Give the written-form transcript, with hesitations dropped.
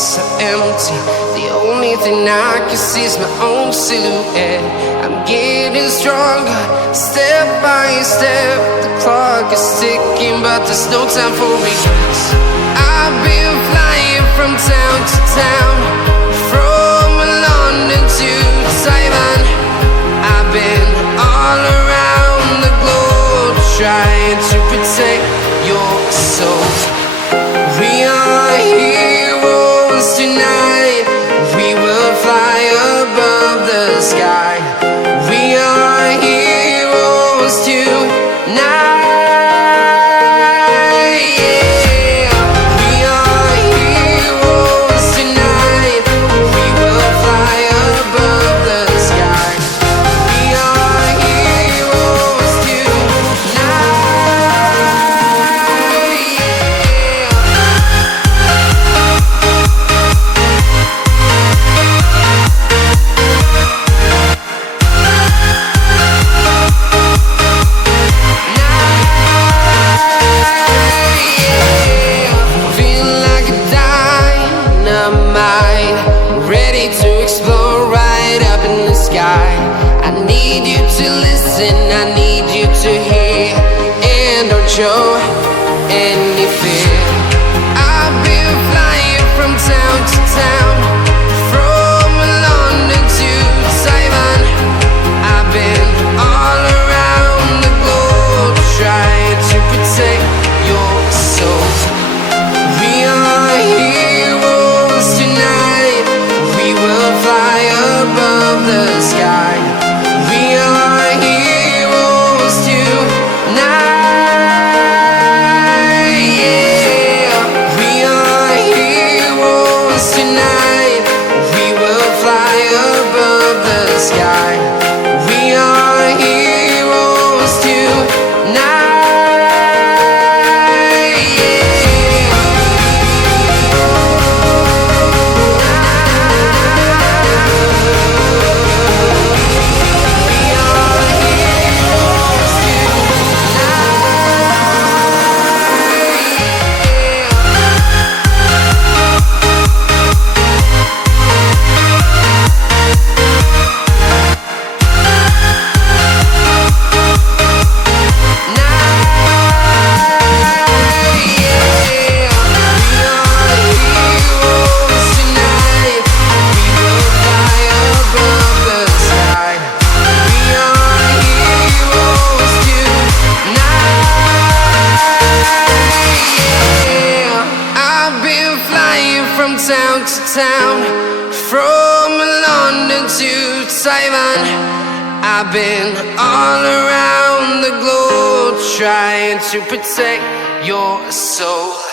so empty. The only thing I can see is my own silhouette. I'm getting stronger, step by step. The clock is ticking, but there's no time for regrets. I've been flying from town to town, from London to Taiwan. I've been all around the globe, trying to protect your soul. We are heroes tonight. We will fly above the sky. We are heroes tonight. I need you to hear and don't show any fear. I've been flying from town to town, from London to Taiwan. I've been all around the globe, trying to protect your soul. We are heroes tonight. We will fly above the sky. We are heroes tonight. Yeah. We are heroes tonight. We will fly above the sky. We are heroes tonight. Town to town, from London to Taiwan. I've been all around the globe, trying to protect your soul.